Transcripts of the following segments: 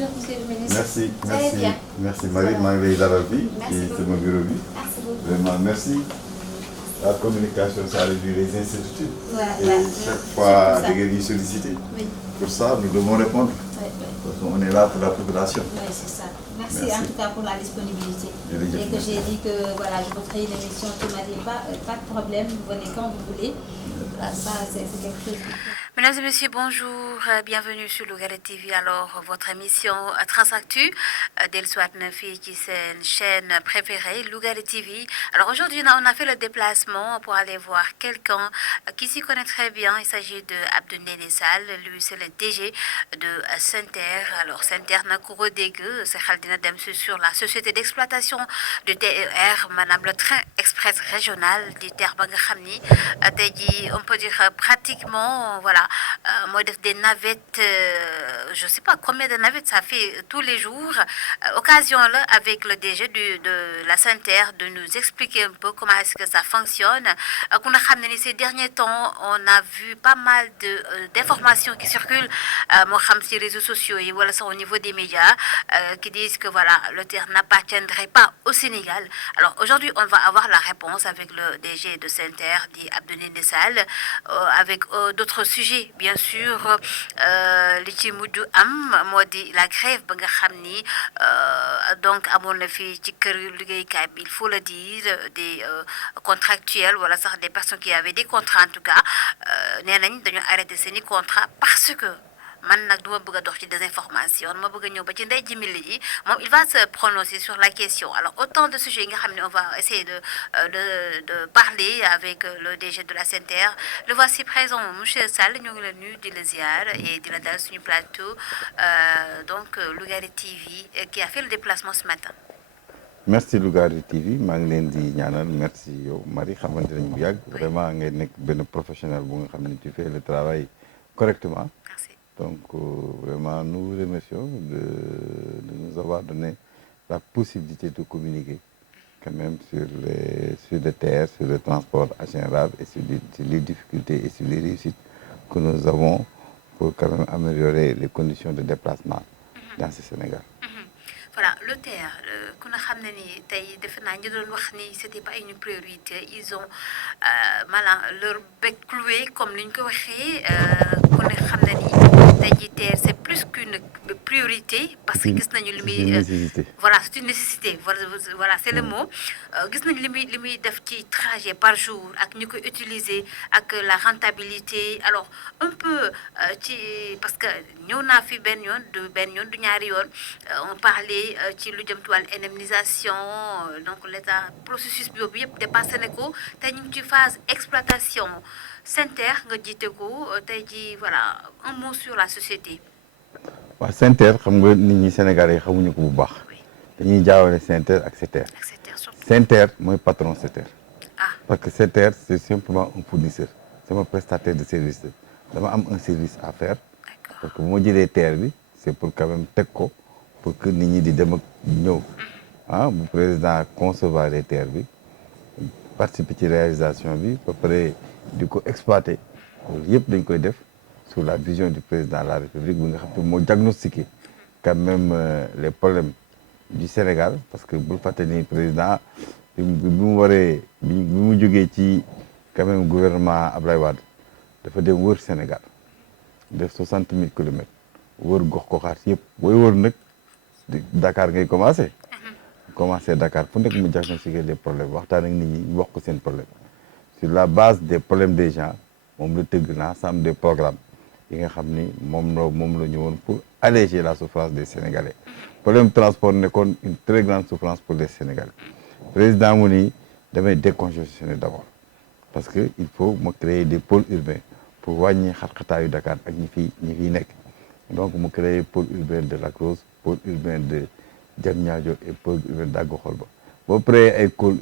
Bonjour, monsieur le ministre. Merci, Vous allez bien? merci Marie, maa ngi lay dalal fii Merci ci sama bureau bi. Merci beaucoup. Vraiment merci. La communication, ça réduit les incertitudes. Ouais, Et ouais. chaque fois, Surtout ça. da ngeen ñuy solliciter. Oui, Pour ça, nous devons répondre. ouais, ouais. Parce qu'on est là pour la population. Oui, c'est ça. Merci, Merci. en tout cas pour la disponibilité. Jërëjëf. Et que j'ai dit que voilà, je vous ferai une émission, tu m'as dit pas de problème, vous venez quand vous voulez. Voilà, ça, c'est quelque chose. Mesdames et messieurs, bonjour, bienvenue sur Lougaré TV. Alors, votre émission Transactu, d'Elswat Nafi, qui c'est une chaîne préférée, Lougaré TV. Alors aujourd'hui, on a fait le déplacement pour aller voir quelqu'un qui s'y connaît très bien. Il s'agit de Abdoulaye Sall. Lui, c'est le DG de Senter. Alors, Senter n'a qu'au redégueu, c'est Khaldina Dem sur la société d'exploitation de TER, madame le train express régional du TER Bangakhamni. On peut dire pratiquement, voilà. Moi, des navettes, je ne sais pas combien de navettes ça fait tous les jours. Occasion là avec le DG de la Senter de nous expliquer un peu comment est-ce que ça fonctionne. Ces derniers temps, on a vu pas mal d'informations qui circulent, moi, sur les réseaux sociaux et voilà, ça, au niveau des médias, qui disent que voilà, le TER n'appartiendrait pas au Sénégal. Alors aujourd'hui, on va avoir la réponse avec le DG de Senter, dit Abdoulaye Sall, avec d'autres sujets. Bien sûr, li ci mujj am moo di la grève ba nga xam ni donc amoon na fii ci kër liggéeykaay bi il faut le dire des contractuels wala sax des personnes qui avaient des contrats en tout cas nee nañ dañu arrêté seeni contrat parce que man nag duma bëgg a dox ci désinformation ma bëgg a ñëw ba ci ndey jimili ji moom il va se prononcer sur la question. Alors autant de sujets yi nga xam ne on va essayer de parler avec le DG de la Senter. Le voici présent, monsieur Sall, ñu ngi la nuyu di la ziar et di la dal suñu plateau donc Lougaré TV qui a fait le déplacement ce matin. Merci Lougaré TV maa ngi leen di ñaanal merci yow Marie xamante nañu bu yàgg. Vraiment ngay nekk benn professionnel bu nga xam ne tu fais le travail correctement. Merci. Donc vraiment nous remercions de nous avoir donné la possibilité de communiquer quand même sur les terres, sur le transport en général et sur les difficultés et sur les réussites que nous avons pour quand même améliorer les conditions de déplacement dans ce Sénégal. Voilà, le TER, ku nga xam ne ni tey defe naa ñu doon wax ni c'était pas une priorité ils ont maanaam leur bec cloué comme ni ñu ko waxee ku ne xam ne ni tey jii TER c'est plus qu'une priorité parce que gis nañu li muy voilà c'est une nécessité voilà c'est le mot gis nañu li muy def ci trajet par jour ak ñu koy utiliser ak la rentabilité alors un peu ci parce que ñëw naa fi benn yoon du ñaari yoon on parlait ci lu jëm ci wàllu indemnisation donc l'état processus boobu yëpp dépassé na ko tey ñu ngi ci phase exploitation Senter nga jiite ko tey ji voilà un mot sur la société. waaw Senter xam nga nit ñi Sénégalais yi xamuñu ko bu baax dañuy jaawale Senter ak Seter. Senter mooy patron Seter. Parce que Seter c'est simplement un fournisseur c'est un prestataire de service dama am un service à faire parce que bu ma jëlee TER bi c'est pour quand même teg ko pour que nit ñi di dem ak ñëw bu président concevoir les TER bi participer ci réalisation bi ba pare di ko exploiter loolu yëpp dañ koy def sous la vision du président de la République bi nga xam ne moo diagnostiqué quand même les problèmes du Sénégal parce que bul fàtte ni président bi mu jógee ci quand même gouvernement Ablaye Wade dafa dem wër Sénégal def 60 000 kilomètres wër gox-goxaat yëpp booy wër nag Dakar ngay commencé Dakar fu nekk mu diagnostiquer les problèmes waxtaan ak nit ñi ñu wax ko seen problème sur la base des problèmes des gens moom la tëgg l'ensemble des programmes yi nga xam ni moom la ñëwoon pour alléger la souffrance des Sénégalais problème transport nekkoon une très grande souffrance pour les Sénégalais président mu ni damay décongestionner d'abord parce que il faut mu créer des pôles urbains pour wàññi xat-xataayu Dakar ak ñi fiy nekk donc mu créer pôle urbain de Lac Rose pôle urbain de Diamniadio et pôle urbain d'Aggo-Xolba boo créer ay pôle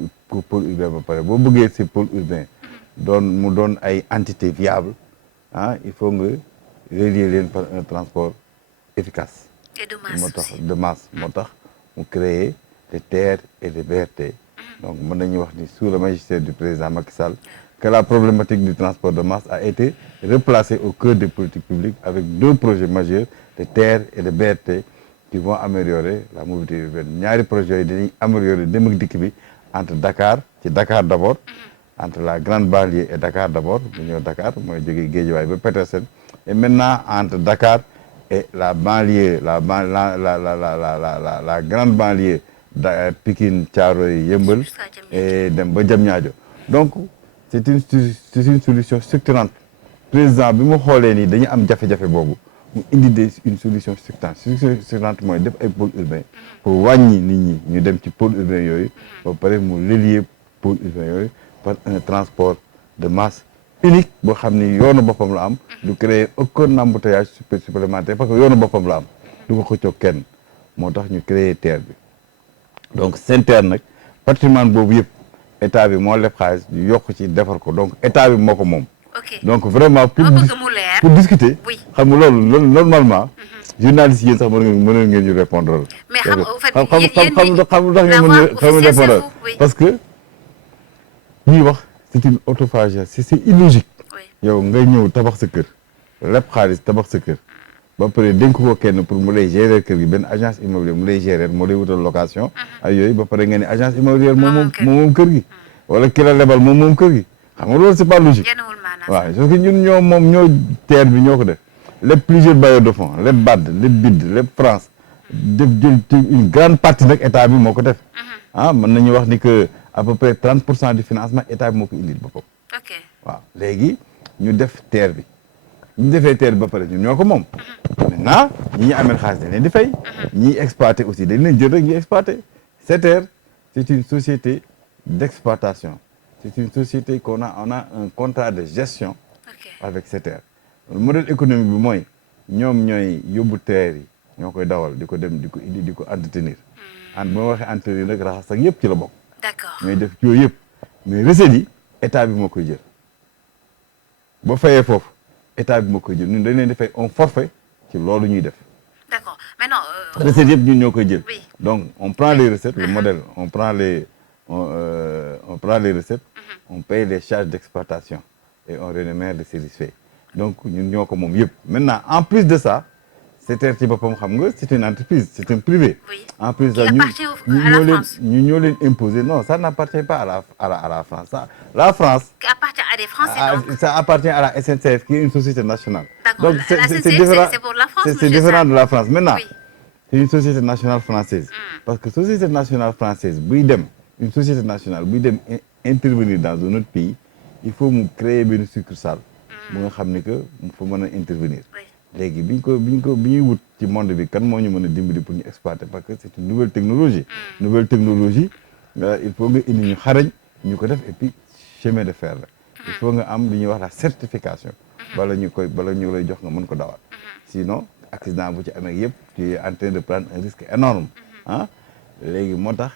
urbain ba pare boo bëggee ces pôle urbain mu doon ay entité viable il faut nga relier leen par un transport efficace de masse moo tax mu créer les TER et les BRT donc mën nañu wax ni sous le magistère du président Macky Sall que la problématique du transport de masse a été replacée au cœur des politiques publiques avec deux projets majeurs, le TER et le BRT, qui vont améliorer la mobilité urbaine ñaari projets yi dañuy améliorer dem ak dikk bi entre Dakar ci Dakar d'abord entre la grande banlieue et Dakar d'abord bu ñëw Dakar mooy jógee Guédiawaye ba Petersen et maintenant entre Dakar et la banlieue la grande banlieue da Pikine Thiaroye Yeumbeul et dem ba Diamniadio donc c'est une solution structurante président bi mu xoolee nii dañu am jafe-jafe boobu mu indi une solution structurante mooy def ay pôle urbain pour wàññi nit ñi ñu dem ci pôle urbain yooyu ba pare mu relier pôle urbain yooyu par un transport de masse unique boo xam ni yoonu boppam la am du créer aucun embouteillage supplémentaire parce que yoonu boppam la am du ko xëccoo kenn moo tax ñu créer TER bi donc SENTER nag patrimoine boobu yëpp état bi moo leb xaalis yokk ci defar ko donc état bi moo ko moom donc vraiment pour discuter xam nga loolu normalement journaliste yéen sax mën ngeen ñu répondre mais xam ngeen répondre parce que ñuy wax c'est une autophagie c'est illogique yow ngay ñëw tabax sa kër lépp xaalis tabax sa kër ba pare dénk ko kenn pour mu lay gérer kër gi benn agence immobilière mu lay gérer moo lay wutal location ay yooyu ba pare nga ne agence immobilière moom kër gi wala ki la lebal moom kër gi xam nga loolu c'est pas logique waaw parce que ñun ñoo TER bi ñoo ko def lépp plusieurs bailleurs de fonds lépp BAD lépp BID lépp France def jël une grande partie nag état bi moo ko def mën nañu wax ni que à peu près 30% du financement état bi moo ko indil boppam waaw léegi ñu def TER bi ñu defee TER bi ba pare ñun ñoo ko moom maintenant ñi amel xaalis dañ leen di fay ñi exploité aussi dañ leen jël rek ñu exploité SETER c'est une société d'exploitation c'est une société on a un contrat de gestion avec SETER le modèle économique bi mooy ñoom ñooy yóbbu TER yi ñoo koy dawal di ko dem di ko indi di ko entretenir bu ma waxee entretenir nag raxas ak yëpp ci la bokk mais def ci yooyu yëpp mais recettes yi état bi moo koy jël ba fayee foofu état bi moo koy jël ñun dañ leen di fay un forfait ci loolu ñuy def d'accord maintenant recettes yëpp ñun ñoo koy jël donc on prend les recettes le modèle on prend les recettes on paye les charges d'exploitation et on rémunère les services faits donc ñun ñoo ko moom yëpp maintenant en plus de ça SETER ci boppam xam nga c'est une entreprise c'est un privé en plus de ça ñu ñoo leen imposer non ça n'appartient pas à la France ça la France qui appartient à des Français donc ça appartient à la SNCF qui est une société nationale donc c'est différent c'est pour la France c'est différent de la France maintenant c'est une société nationale française parce que société nationale française buy dem une société nationale buy dem intervenir dans un autre pays il faut mu créer benn succursale bu nga xam ni que mu fa mën a intervenir léegi bi ñuy wut ci monde bi kan moo ñu mën a dimbali pour ñu exploiter parce que c'est une nouvelle technologie il faut nga indi ñu xarañ ñu ko def et puis chemin de fer la il faut nga am li ñuy wax la certification bala ñu lay jox nga mën ko dawal sinon accident bu ci amee yëpp tu es en train de prendre un risque énorme léegi moo tax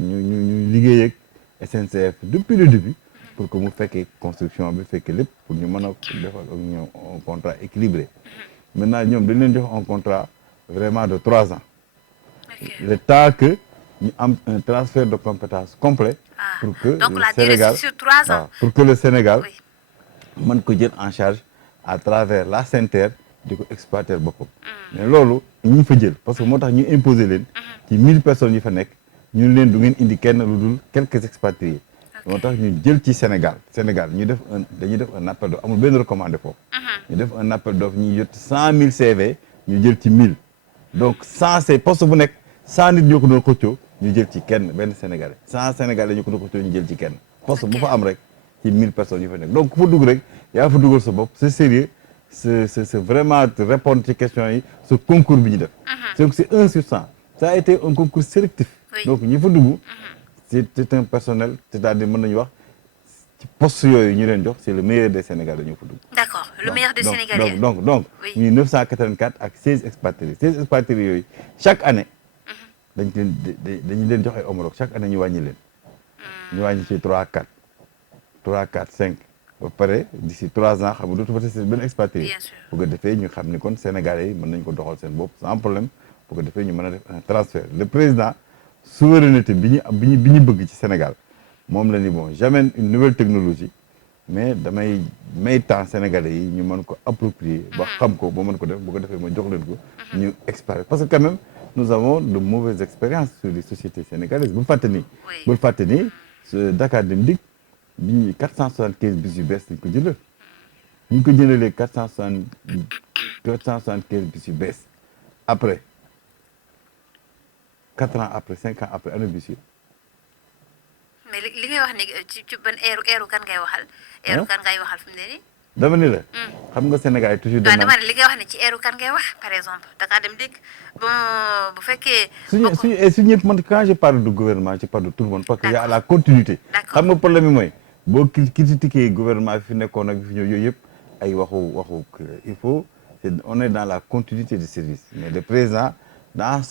ñu liggéey ak SNCF depuis le début pour que mu fekkee construction bi fekkee lépp pour ñu mën a defal ak ñoom un contrat équilibré maintenant ñoom dañ leen jox un contrat vraiment de 3 ans le temps que ñu am un transfert de compétences complet pour que donc le Sénégal sur 3 ans pour que le Sénégal mën ko jël en charge à travers la SENTER di ko exploiter boppam mais loolu ñi fa jël parce que moo tax ñu imposer leen ci 1000 personnes yi fa nekk ñun leen du ngeen indi kenn lu dul quelques expatriés moo tax ñu jël ci Sénégal dañuy def un appel d'offre amul benn recommandé foofu ñu def un appel d'offre ñu jot 100 000 CV ñu jël ci 1000 donc 100 c'est poste bu nekk 100 nit ñoo ko doon xëccoo ñu jël ci kenn benn Sénégalais 100 Sénégalais ñu ko doon xëccoo ñu jël ci kenn poste bu fa am rek ci 1000 personnes yu fa nekk donc ku fa dugg rek yaa fa dugal sa bopp c'est sérieux c'est vraiment répondre ci questions yi ce concours bi ñu def donc c'est 1 sur 100 ça a été un concours sélectif donc ñi fa dugg c'est un personnel c'est-à-dire mën nañu wax ci poste yooyu ñu leen jox c'est le meilleur des Sénégalais ñu fa dugg. D'accord, le meilleur des Sénégalais. donc ñuy 984 ak 16 expatriés yooyu chaque année dañu leen jox ay homologue chaque année ñu wàññi leen. ñu wàññi ci 3 4 5 ba pare d'ici 3 ans xam nga dootu fa des benn expatrié. Bien sûr. bu ko defee ñu xam ni kon Sénégalais yi mën nañu ko doxal seen bopp sans problème bu ko defee ñu mën a def un transfert le président. souveraineté bi ñu bëgg ci Sénégal moom la ni bon j'amène une nouvelle technologie mais damay may temps Sénégalais yi ñu mën ko approprier ba xam ko ba mën ko def bu ko defee ma jox leen ko ñu exploiter parce que quand même nous avons de mauvaises expériences sur les sociétés sénégalaises. Bul fàtte ni. Oui. Bul fàtte ni Dakar Dem Dikk bi 475 bis yu bees lañ ko jëlee. ñu ngi ko jëndalee 475 bis yu bees après 4 ans après 5 ans après ana bis yi. mais li ngay wax ni ci ban eeru kan ngay waxal. eeru kan ngay waxal fi mu ne nii. dama ni la. xam nga Sénégal yi toujours. dama ne li ngay wax ni ci eeru kan ngay wax par exemple Dakar Dem Dikk bu fekkee. su ñëpp man quand je parle du gouvernement je parle de tout le monde. parce que y a la continuité. xam nga problème bi mooy boo critiqué gouvernement fi nekkoon ak fi ñëw yooyu yëpp ay waxu il faut on est dans la continuité du service mais le président dans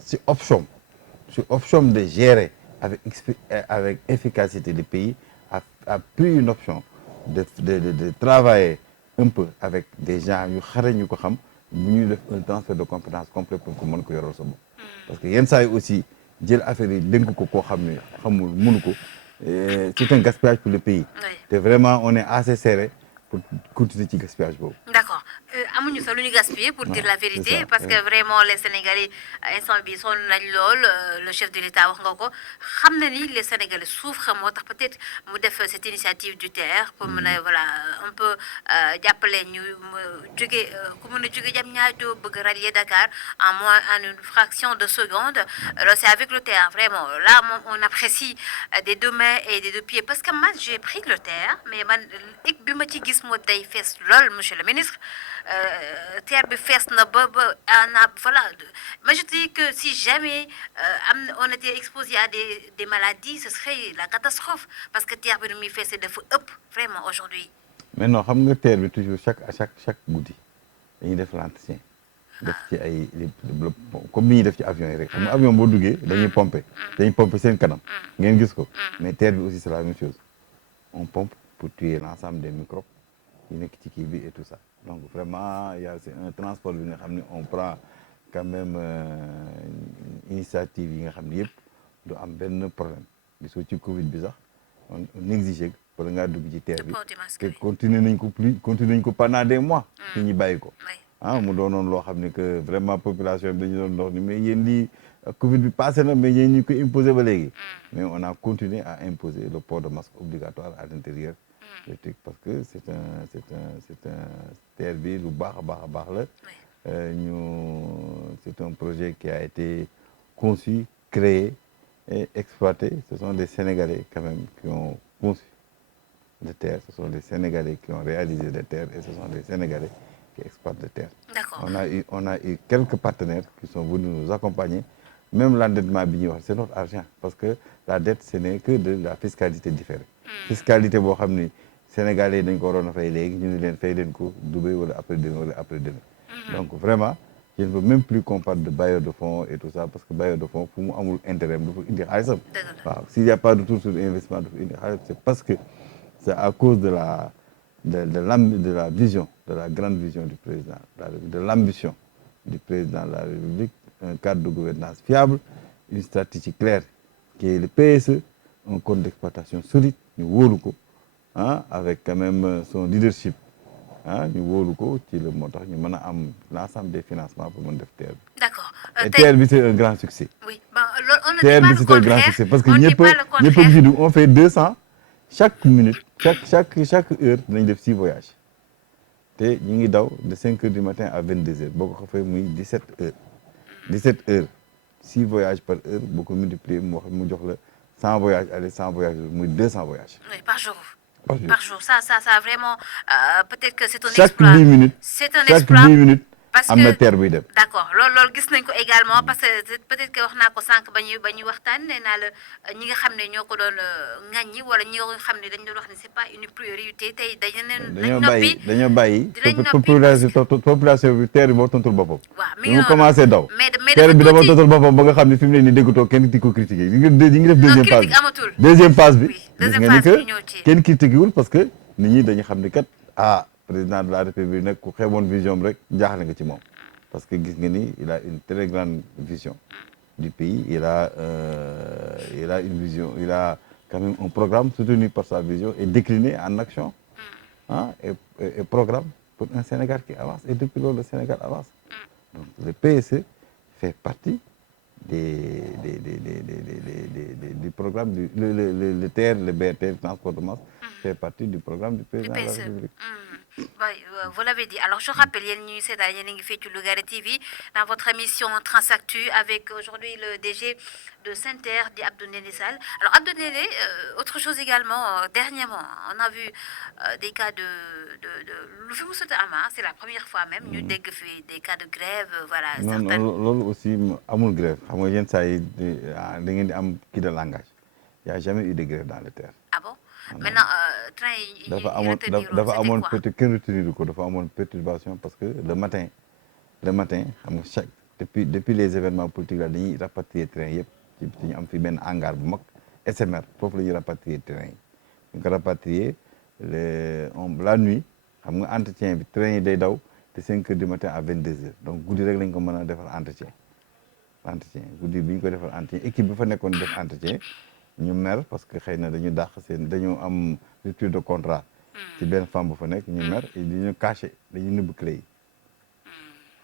si option de gérer avec efficacité le pays a pris une option de travailler un peu avec des gens yu xarañ ñu ko xam bu ñuy def un transfert de compétence complet pour que mën ko yoral sa bopp parce que yenn saa yi aussi jël affaire yi dénk ko koo xam ne xamul mënu ko c'est un gaspillage pour le pays te vraiment on est assez serré pour continuer ci gaspillage boobu. D'accord amuñu sax lu ñu gaspiller pour dire la vérité parce que vraiment les Sénégalais instant bi sonn nañ lool le chef de l'État wax nga ko xam na ni les Sénégalais souffrent moo tax peut-être mu def cette initiative du TER pour mën a voilà un peu jàppale ñu jóge ku mën a jóge Diamniadio bëgg rallier Dakar en une fraction de seconde alors c'est avec le TER vraiment là moom on apprécie des deux mains et des deux pieds parce que man j'ai pris le TER mais man bi ma ci gis moo day fees lool monsieur le ministre TER bi fees na ba voilà mais je dis que si jamais on était exposé à des maladies ce serait la catastrophe parce que TER bi nu muy feesee dafa ëpp vraiment aujourd'hui mais non xam nga TER bi toujours chaque guddi dañuy def l'entretien def ci ay comme ni ñuy def ci avion yi rek xam nga avion boo duggee dañuy pomper seen kanam ngeen gis ko mais TER bi aussi c'est la même chose on pompe pour tuer l'ensemble des microbes yi nekk ci kii bi et tout ça donc vraiment c'est un transport bi nga xam ne on prend quand même initiative yi nga xam ne yëpp du am benn problème gisoo ci Covid bi sax on exigeait bala ngaa dugg ci TER bi te continuer nañ ko pendant des mois nit ñi bàyyi ko mu doonoon loo xam ne que vraiment population bi dañu doon dox ni mais yéen lii Covid bi passé na mais yéen ñu ko imposer ba léegi mais on a continué à imposer le port de masque obligatoire à l'intérieur le truc parce que c'est un TER bi lu baax a baax la c'est un projet qui a été conçu créé et exploité ce sont des Sénégalais quand même qui ont conçu le TER ce sont des Sénégalais qui ont réalisé le TER et ce sont des Sénégalais qui exploitent le TER. D'accord. On a eu quelques partenaires qui sont venus nous accompagner même l'endettement bi ñuy wax c'est notre argent parce que la dette ce n'est que de la fiscalité différée fiscalité boo xam ni Sénégalais yi dañ ko waroon a fay léegi ñu ne leen fay leen ko Dubaï wala après demain donc vraiment je ne veux même plus qu'on parle de bailleur de fonds et tout ça parce que bailleur de fonds fu mu amul intérêt dafa indi xaalisam waaw s'il y a pas de retour sur investissement dafa indi xaalis c'est parce que c'est à cause de la vision de la grande vision du président de l'ambition du président de la République un cadre de gouvernance fiable une stratégie claire qui est le PSE un compte d'exploitation solide ñu wóolu ko avec quand même son leadership ñu wóolu ko ci la moo tax ñu mën a am l'ensemble des financements pour mën def TER bi. D'accord. Et TER bi c'est un grand succès. Oui on ne dit TER pas bi le c'est un grand contraire. succès parce que ñëpp on fait 200 chaque minute chaque heure dinañ def 6 voyages te ñu ngi daw de 5 heures du matin à 22 heures boo ko xafee muy 17 heures 6 voyages par heure boo ko multiplier mu jox la 100 voyages aller 100 voyages muy 200 voyages. Oui par jour. Par jour ça vraiment peut-être que c'est un chaque exploit. 10 minutes C'est un chaque exploit 10 minutes parce am na que TER buy dem. d'accord loolu gis nañ ko également parce que peut-être que wax naa ko sànq ba ñuy waxtaan nee naa la ñi nga xam ne ñoo ko doon ŋaññi wala ñi nga xam ne dañ doon wax ne c'est pas une priorité tey dañoo bàyyi population bi TER bi moo tontul boppam. waaw mi ngi noonu commencé daw. mais TER bi dama tontul boppam ba nga xam ne fi mu ne nii déggatoo kenn di ko critiquer yi ngi def deuxième phase bi. gis nga ni que kenn critiqué wul parce que nit ñi dañu xam ni kat président de la République nag ku xeeboon vision rek jaaxle nga ci moom parce que gis nga ni il a une très grande vision du pays il a une vision il a quand même un programme soutenu par sa vision et décliné en action et programme pour un Sénégal qui avance et depuis lors le Sénégal avance donc le PSE fait partie du programme le TER, le BRT, le transport de masse, fait partie du programme du président de la République. Vous l'avez dit. Alors, je rappelle, TV, dans votre émission Transactu, avec aujourd'hui le DG de Saint-Air, dit Abdou Néné Sall. Alors, Abdou Néné, autre chose également, dernièrement, on a vu des cas c'est la première fois même, nous des cas de grève, voilà. Non, aussi, amul grève. Ça y qui de langage. Il n'y a jamais eu de grève dans le terre. Ah bon? Maintenant, train dafa amoon perturbation parce que le matin depuis les événements politiques là dañuy rapatrier train yëpp ci ñu am fi benn hangar bu mag SMR foofu la ñuy rapatrier train yi ñu ko rapatrier la nuit xam nga entretien bi train yi day daw de 5 heures du matin à 22 heures donc guddi rek lañ ko mën a defar entretien guddi bi ñu ko defar entretien équipe bi fa nekkoon def entretien ñu mer parce que xëy na dañu am rupture de contrat ci benn femme bu fa nekk ñu mer et dañu caché dañu nëbb clé yi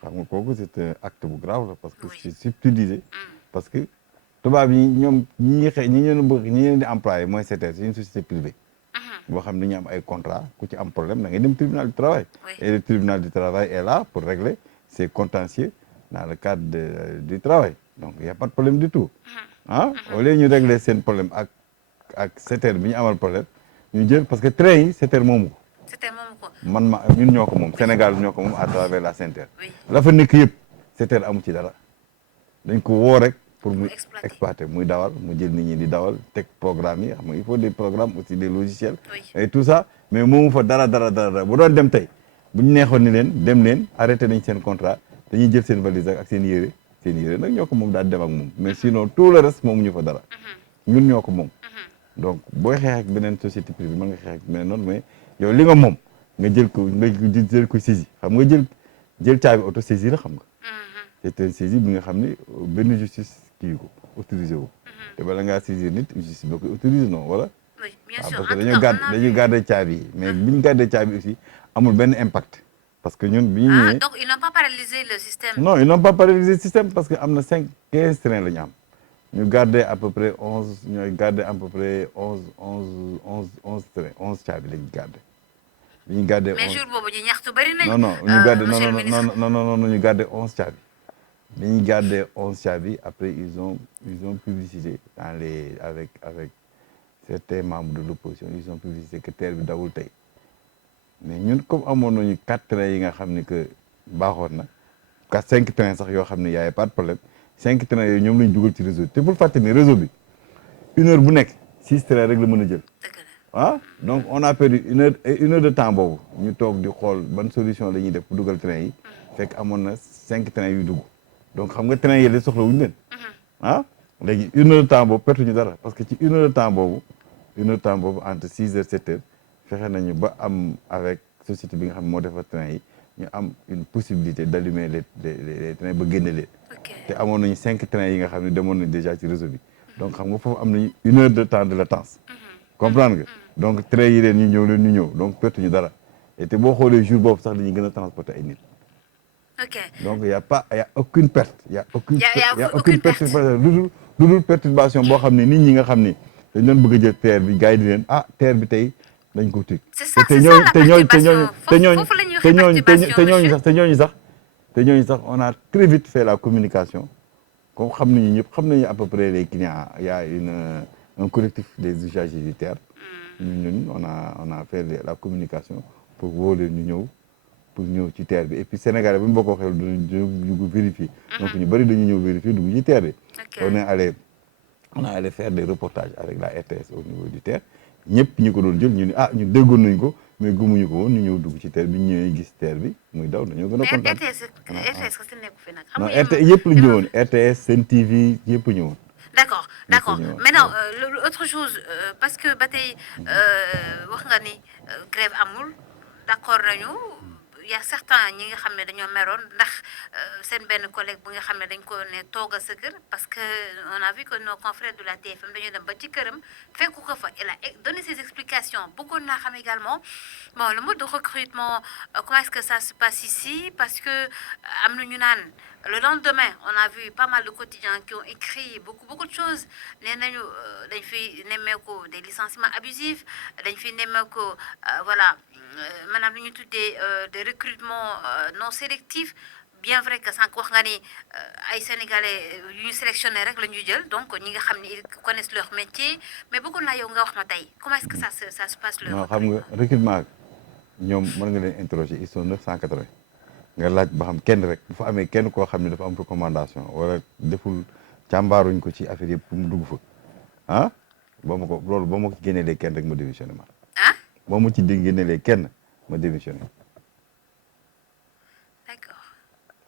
xam nga kooku c'est un acte bu grave la parce que c'est subtilisé parce que tubaab yi ñoom ñi leen di employé mooy SETER c'est une société privée boo xam ne dañu am ay contrat ku ci am problème da ngay dem tribunal du travail et le tribunal du travail est là pour régler ces contentieux dans le cadre du travail donc il y a pas de problème du tout au lieu ñu régler seen problème ak SETER bi ñu amal problème ñu jël parce que train yi SETER moomu ko ñun ñoo ko moom Sénégal ñoo ko moom à travers la SENTER la fa nekk yëpp SETER amu ci dara dañ ko woo rek pour muy exploiter muy dawal mu jël nit ñi di dawal teg programme yi xam nga il faut des programmes aussi des logiciels et tout ça mais moomu fa dara bu doon dem tey bu ñu neexoon ni leen dem leen arrêté nañ seen contrat dañuy jël seen valise ak seen yére nag ñoo ko moom daal dem ak moom mais sinon tout le reste moomu ñu fa dara ñun ñoo ko moom donc booy xeex ak beneen société privée mën nga xeex ak beneen noonu mais yow li nga moom nga jël ko saisi xam nga jël caabi auto saisi la xam nga c'est un saisi bi nga xam ne benn justice kii ko autorisé wu te bala ngaa saisir nit justice boo koy autorisé non wala parce que dañuy garder caabi yi mais bi ñu garder caabi aussi amul benn impact parce que ñun bi ñu ñëwee donc ils n'ont pas paralysé le système. Non, ils n'ont pas paralysé le système parce que am na 15 trains la ñu am ñu garder à peu près 11 ñooy garder à peu près 11 trains 11 caabi lañu garder bi ñu garder mais jour boobu ñu ñaxtu bari nañ ñu garder 11 caabi bi ñu garder 11 caabi après ils ont publicité avec certains membres de l'opposition ils ont publicité que TER bi dawul tey mais ñun comme amoon nañu 4 trains yi nga xam ne que baaxoon na 5 trains sax yoo xam ne y avait pas de problème 5 trains yooyu ñoom lañ dugal ci réseau te bul fàtte ni réseau bi 1 heure bu nekk 6 trains rek la mën a jël donc on a perdu une heure de temps boobu ñu toog di xool ban solution la ñuy def pour dugal train yi fekk amoon na 5 trains yu dugg donc xam nga train yi la soxla wuñu leen léegi 1 heure de temps boobu pertu ñu dara parce que ci 1 heure de temps boobu entre 6 heures 7 heures fexe nañu ba am avec société bi nga xam ne moo defar train yi ñu am une possibilité d'allumer les trains ba génne leen te amoon nañu 5 trains yi nga xam ne demoon nañ déjà ci réseau bi donc xam nga foofu am nañu 1 heure de temps de latence comprendre nga donc train yi leen ñu ñëw donc pertu ñu dara et te boo xoolee jour boobu sax dañuy gën a transporter ay nit donc il y a aucune perte il y a aucune perturbation lu dul perturbation boo xam ne nit ñi nga xam ni dañ doon bëgg a jël TER bi gars yi di leen TER bi tey dañ ko tëj te ñooñu sax on a très vite fait la communication comme xam nañu ñëpp xam nañu à peu près les clients il y a un collectif des usagers du TER ñun on a fait la communication pour woo leen ñu ñëw ci TER bi et puis Sénégalais bu ñu bokkoo xel duñu vérifier donc ñu bëri dañu ñëw vérifier dugg ci TER bi on est allé faire des reportages avec la RTS au niveau du TER ñëpp ñu ko doon jël ñu ne ñu déggoon nañ ko mais gëmuñu ko woon ñu ñëw dugg ci TER bi ñu ñëwee gis TER bi muy daw dañoo gën a kontaan. non RTS yëpp la ñëwoon RTS Sen TV yëpp ñëwoon. D'accord. Maintenant autre chose parce que ba tey wax nga ni grève amul d'accord nañu y a certains ñi nga xam ne dañoo meroon ndax seen benn collègue bu nga xam ne dañ ko ne toogal sa kër parce que on a vu que nos confrères de la TFM dañoo dem ba ci këram fekku ko fa il a donné ses explications bëggoon naa xam également bon le mode de recrutement comment est-ce que ça se passe ici parce que am na ñu naan le lendemain on a vu pas mal de quotidiens qui ont écrit beaucoup de choses nee nañu dañ fi nemmeeku des licenciements abusifs dañ fi nemmeeku voilà maanaam lu ñu tuddee de recrutement non sélectif bien vrai que sànq wax nga ni ay sénégalais yu ñu sélectionné rek la ñuy jël donc ñi nga xam ne ils connaissent leur métier mais bëggoon naa yow nga wax ma tey comment est-ce que ça se passe le non xam nga recrutement ñoom mën nga leen interroger ils sont 980 nga laaj ba xam kenn rek bu fa amee kenn koo xam ne dafa am recommandation wala deful càmbaaruñ ko ci affaire yëpp pour mu dugg fa ah boo ma ko loolu boo ma ko génneelee kenn rek ma démissionné ma boo mu ci génneelee kenn ma démissionné d'accord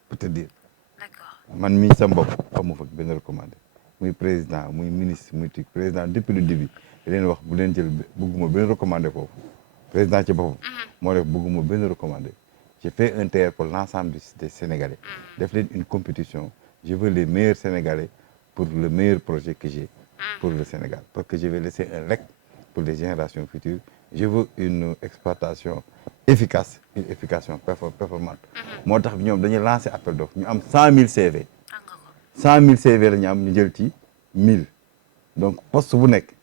pour te dire d'accord man mii sa bopp amu fa benn recommandé muy président muy ministre muy truc président depuis le début da leen wax bu leen jël bëgguma benn recommandé foofu président ci boppam moo def bëgguma benn recommandé j'ai fait un TR pour l'ensemble des Sénégalais def leen une compétition je veux les meilleurs Sénégalais pour le meilleur projet que j'ai pour le Sénégal parce que je vais laisser un legs pour les générations futures je veux une exploitation efficace une effication performante moo tax ñoom dañuy lancer appel d'offres ñu am 100 000 CV 100 000 CV la ñu am ñu jël ci 1000 donc poste bu nekk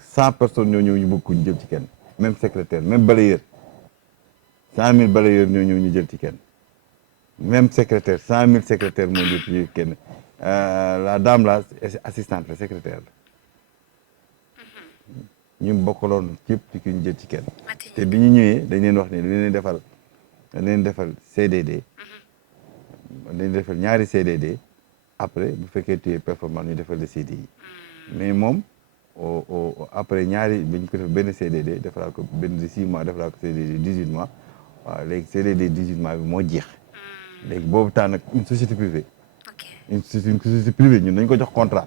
100 personnes ñoo ñëw ñu bëgg ko ñu jël ci kenn même secrétaire même balayeur 100 000 balayeurs ñoo ñëw ñu jël ci kenn même secrétaire 100 000 secrétaires moo jël ci kenn la dame la assistante la secrétaire la ñu bokkaloon yëpp ci ki ñu jël ci kenn te bi ñu ñëwee dañ leen wax ne dañ leen defal CDD dañ leen defal ñaari CDD après bu fekkee tu es performant ñu defal le CDI mais moom après ñaari bañ ko def benn CDD defalaa ko benn de 6 mois defalaa ko CDD 18 mois waaw léegi CDD 18 mois bi moo jeex léegi boobu temps nag une société privée une société privée ñun dañ ko jox contrat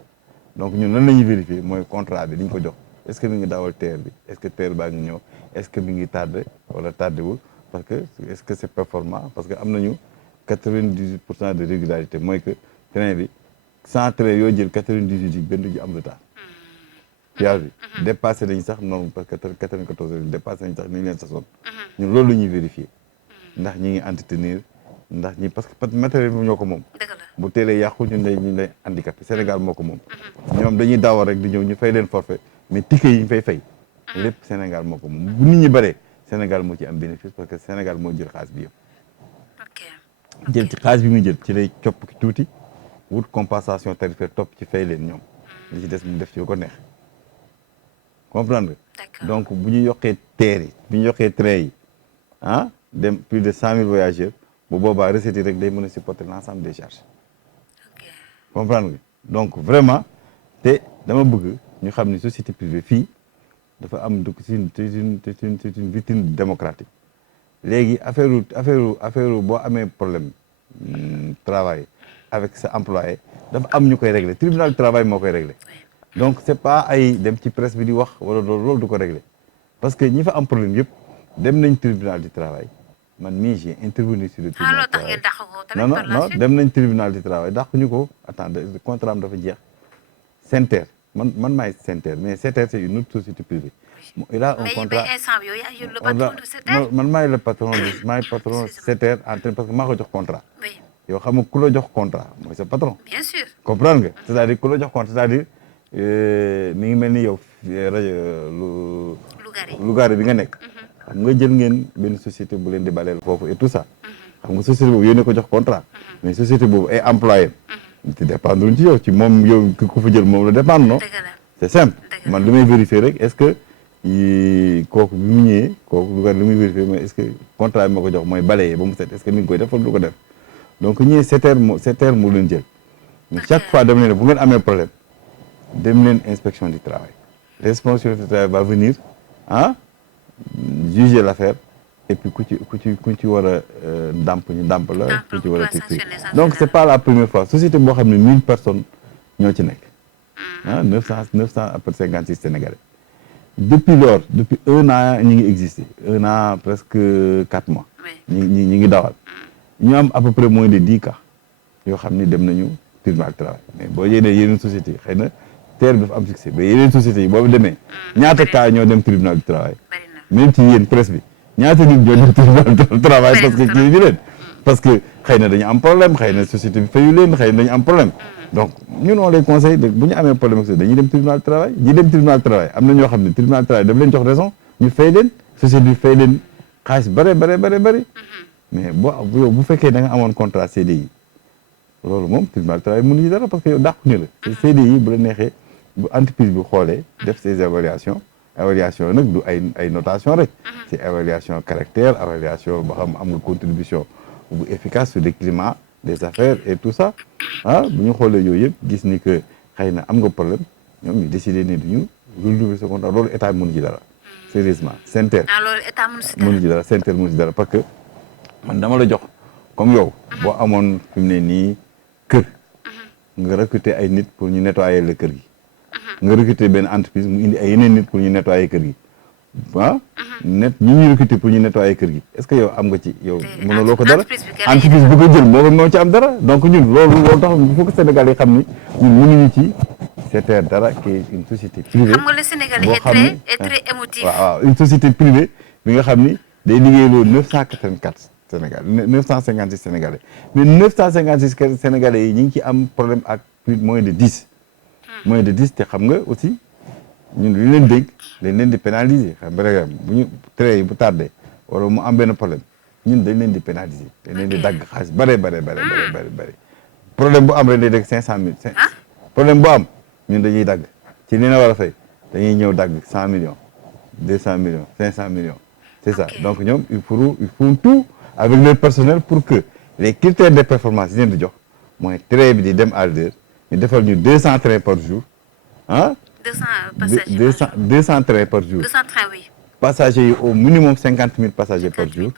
donc ñun lan la ñuy vérifier mooy contrat bi dañ ko jox est-ce que mi ngi dawal TER bi est-ce que TER baa ngi ñëw est-ce que mi ngi tardé wala tardé wul parce que est-ce que c'est performant parce que am nañu 98% de régularité mooy que train bi 100 train yoo jël 98 yi benn du am retard yaa bi dépassé nañ sax norme parce que 94 dépassé nañ sax ni ñu leen sasoon ñun loolu la ñuy vérifier ndax ñi ngi entretenir ndax ñi parce que matériel bi ñoo ko moom bu teelee yàqu ñun lay handicapé Sénégal moo ko moom ñoom dañuy dawal rek di ñëw ñu fay leen forfait mais ticket yi ñu fay lépp Sénégal moo ko moom bu nit ñi bëree Sénégal moo ci am bénéfice parce que Sénégal moo jël xaalis bi yëpp jël ci xaalis bi muy jël ci lay copp ki tuuti wut compensation tarifaire topp ci fay leen ñoom li ci des mu def ci lu ko neex comprendre nga donc bu ñu yokkee TER yi bu ñu yokkee train yi ah dem plus de 100 000 voyageurs bu boobaa recettes yi rek day mën a supporter l'ensemble des charges comprendre nga donc vraiment te dama bëgg ñu xam ni société privée fii dafa am c'est une vitrine démocratique léegi affaire boo amee problème travail avec sa employé dafa am ñu koy régler tribunal du travail moo koy régler donc c'est pas ay dem ci presse bi di wax wala loolu du ko régler parce que ñi fa am problème yëpp dem nañ tribunal du travail man mii j'ai intervenu sur le tribunal du travail non dem nañ tribunal du travail dàq ñu ko attends contrat am dafa jeex SENTER man maay SENTER mais SENTER c'est une autre société privée il a un contrat man maay le patron SENTER en terme parce que maa ko jox contrat yow xam nga ku la jox contrat mooy sa patron bien sûr comprendre nga c'est-à-dire ku la jox contrat c'est-à-dire mi ngi mel ni yow rajo Lougaré bi nga nekk xam nga jël ngeen benn société bu leen di baleel foofu et tout ça xam nga société boobu yéen ko jox contrat mais société boobu ay employé te dépendre ci yow ci moom yow ki ko fa jël moom la dépendre non c'est simple man li may vérifier rek est-ce que kooku bi mu ñëwee kooku Lougaré li muy vérifier mooy est-ce que contrat bi ma ko jox mooy balayé ba mu set est-ce que mi ngi koy def wala du ko def donc ñii SENTER moo leen jël mais chaque fois dem leen bu ngeen amee problème dem leen inspection du travail l'inspection du travail va venir juger l'affaire et puis ku ci war a ndàmp ñu ndàmp la ku ci war a teg donc c'est pas la première fois société boo xam ne 1000 personnes ñoo ci nekk 900 après 56 Sénégalais depuis lors depuis 1 an ñi ngi existé 1 an presque 4 mois ñi ngi dawal ñu am à peu près moins de 10 cas yoo xam ni dem nañu tribunal du travail mais boo yéenee yeneen sociétés yi xëy na TER bi dafa am succès mais yeneen sociétés yi boobu demee ñaata cas ñoo dem tribunal du travail même ci yéen presse bi ñaata nit ñoo dem tribunal du travail parce que kii ñu leen parce que xëy na dañu am problème xëy na société bi fayu leen xëy na dañu am problème donc ñun on les conseille bu ñu amee problème ak dañuy dem tribunal du travail ñi dem tribunal du travail am na ñoo xam ne tribunal du travail daf leen jox raison ñu fay leen société bi fay leen xaalis bare mais bu fekkee da nga amoon contrat CDI loolu moom tribunal du travail mënu ci dara parce que yow dàqu ni la CDI bu la neexee bu entreprise bi xoolee def ses évaluation nag du ay notation rek c'est évaluation caractère évaluation ba xam am nga contribution bu efficace sur le climat des affaires et tout ça bu ñu xoolee yooyu yëpp gis ni que xëy na am nga problème ñoom ñu décider ni duñu renouveler ce contrat loolu état mënu ci dara sérieusement SENTER loolu état mënu ci dara SENTER mënu ci dara parce que man dama la jox comme yow boo amoon fi mu ne nii kër nga recruter ay nit pour ñu nettoyer le kër gi nga recruter benn entreprise mu indi ay yeneen nit pour ñu nettoyer kër gi ñuy recruter pour ñu nettoyer kër gi est-ce que yow am nga ci yow mënuloo ko dara entreprise bu ko jël moo ci am dara donc ñun loolu tax il faut que Sénégal yi xam ni ñun mënuñu ci SENTER dara qui est une société privée xam nga le Sénégal est très émotif waaw une société privée bi nga xam ni day liggéeyloo 984 Sénégal 956 Sénégalais mais 956 Sénégalais yi ñu ngi ci am problème ak plus moins de 10 te xam nga aussi ñun li leen dénk dañ leen di pénaliser xam nga bu ñu train yi bu tardé wala mu am benn problème ñun dañ leen di pénaliser dañ leen di dagg xaalis bare problème bu am rek day dégg 500000 problème bu am ñun dañuy dagg ci li na war a fay dañuy ñëw dagg 100 millions 200 millions 500 millions c'est ça donc ñoom ils font tout avec leur personnel pour que les critères de performance yi leen di jox mooy train bi di dem à l'heure ñu defal ñu 200 trains par jour 200 trains par jour 200 trains oui passagers yi au minimum 50 000 passagers par jour